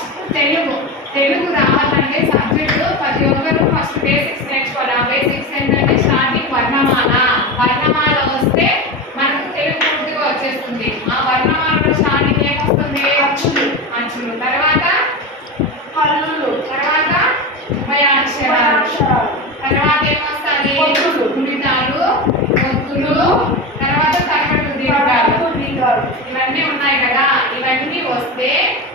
First Telugu. Telugu రావాలంటే subject ప్రతి ఒక్కరు ఫస్ట్ బేసిక్స్ నేర్చుకోవాలి ఆ బేసిక్స్ ఏంటంటే స్టార్టింగ్ వర్ణమాల వర్ణమాల వస్తే మనకు తెలుగు పూర్తిగా వచ్చేస్తుంది ఆ వర్ణమాలలో స్టార్టింగ్ ఏమొస్తుంది అచ్చులు అచ్చులు తర్వాత హల్లులు తర్వాత ఉభయాక్షరాలు తర్వాత ఏమొస్తుంది ఒత్తులు. గుణితాలు ఒత్తులు తర్వాత తరగతులు దీర్ఘాలు దీర్ఘాలు ఇవన్నీ ఉన్నాయి కదా ఇవన్నీ వస్తే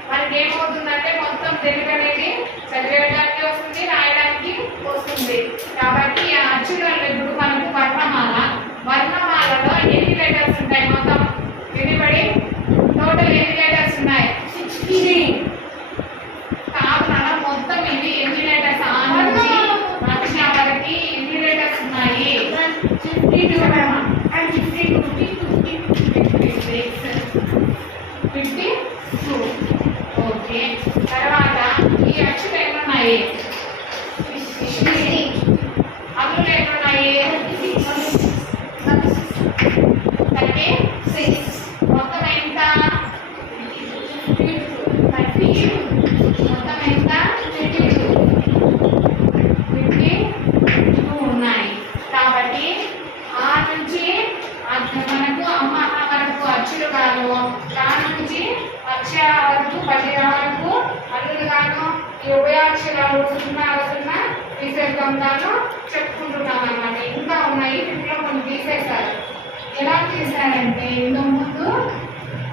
మనకి ఏమవుతుందంటే మొత్తం తెలుగు అనేది చదివేయడానికి వస్తుంది రాయడానికి వస్తుంది. కాబట్టి అచ్చులలో ఇప్పుడు మనకు వర్ణమాల. వర్ణమాలలో ఎన్ని లెటర్స్ ఉంటాయి మొత్తం? ఎన్నిబడి టోటల్ ఎన్ని లెటర్స్ ఉన్నాయి? కాదు నాన్న, మొత్తం ఇది ఎన్ని లెటర్స్ ఆ నుంచి అక్ష వరకు ఎన్ని లెటర్స్ ఉన్నాయి? ఫిఫ్టీ టూ ఓకే తర్వాత అక్షరం ఉభయాక్షరాలు సున్నా సున్నా విసర్గం గాను చెప్పుకుంటున్నాం అన్నమాట ఇంకా ఉన్నాయి వీటిలో కొన్ని తీసేశారు. ఎలా తీశారంటే ఇంతకు ముందు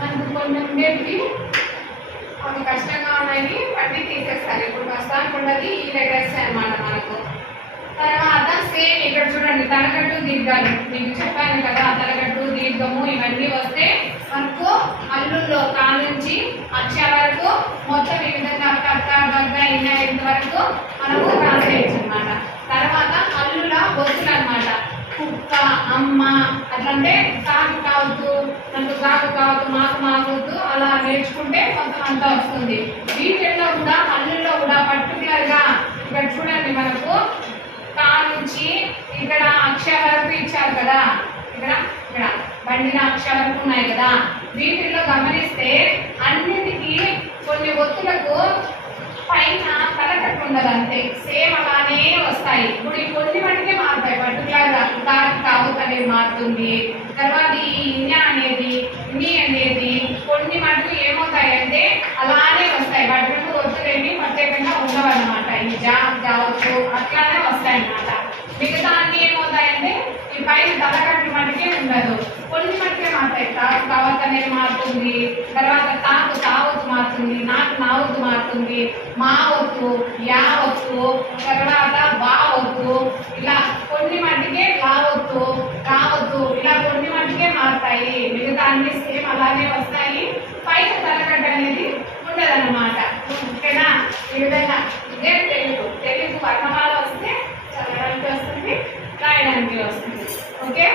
మనకు కొన్ని ఉండేవి కొన్ని కష్టంగా ఉన్నాయి వాటిని తీసేస్తారు ఇప్పుడు ప్రస్తుతానికి ఉన్నది ఈ లెటర్స్ అన్నమాట మనకు. తర్వాత సేమ్ ఇక్కడ చూడండి తలకట్టు దీర్ఘాలు. మీకు చెప్పాను కదా తలకట్టు దీర్ఘము ఇవన్నీ వస్తే మనకు అల్లుల్లో కా నుంచి అక్ష వరకు మొత్తం ఈ విధంగా కక్క గగ్గ ఇన్న ఇంత వరకు మనము రాసేయచ్చు అనమాట తర్వాత అల్లుల బొత్తులు అనమాట కుక్క అమ్మ అట్లంటే కాకు కావద్దు నన్ను కాకు కావద్దు మాకు మాకొద్దు అలా నేర్చుకుంటే కొంత అంతా వస్తుంది. వీటిల్లో కూడా అల్లుల్లో కూడా పర్టికులర్గా ఇక్కడ చూడండి మనకు కా నుంచి ఇక్కడ అక్షర వరకు ఇచ్చారు కదా. ఇక్కడ ఇక్కడ బండిన అక్షర వరకు ఉన్నాయి కదా. వీటిల్లో గమనిస్తే అన్నిటికీ కొన్ని ఒత్తులకు పైన తలకట్టు ఉండదు అంతే సేమ్ అలానే వస్తాయి. ఇప్పుడు ఈ కొన్ని మటుకే మారుతాయి. పర్టికులర్గా కావు అనేది మారుతుంది. తర్వాత ఈ ఇన్య అనేది ఇన్ని అనేది కొన్ని మటుకు ఏమవుతాయంటే అలానే వస్తాయి. వాటి నుండి ఒత్తులేమి ప్రత్యేకంగా ఉండవన్నమాట. ఈ జా జావచ్చు అట్లానే వస్తాయి అన్నమాట మిగతా అన్ని ఏమవుతాయంటే ఈ పైన తలకట్టు మటుకే ఉండదు. కొన్ని మటుకే మారుతాయి తాకు కావత్ అనేది మారుతుంది. తర్వాత తాకు తావత్తు మారుతుంది. నాకు నావత్తు మారుతుంది. మా వత్తు యా వత్తు తర్వాత బా ఇలా కొన్ని మటుకే కావత్తు కావత్తు ఇలా కొన్ని మట్టికే మారుతాయి. మిగతా అన్ని సేమ్ అలాగే వస్తాయి. పైన తలకట్టు అనేది ఉండదన్నమాట. ఓకేనా? ఈ విధంగా ఇదే తెలుగు. తెలుగు వర్ణమాల వస్తే చదవడానికి వస్తుంది రాయడానికి వస్తుంది. ఓకే?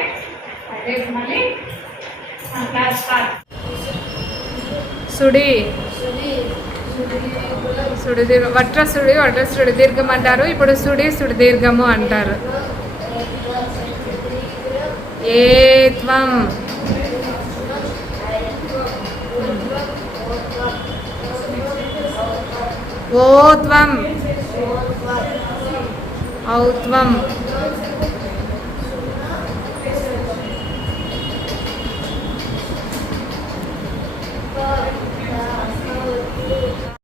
రేపు మళ్ళీ మన క్లాస్ స్టార్ట్. సుడి. సుడి. దీర్ఘ వట్ర సుడి వట్ర సుడి దీర్ఘం అంటారు. ఇప్పుడు సుడి సుడి దీర్ఘము అంటారు. ఏత్వం ఓత్వం ఔత్వం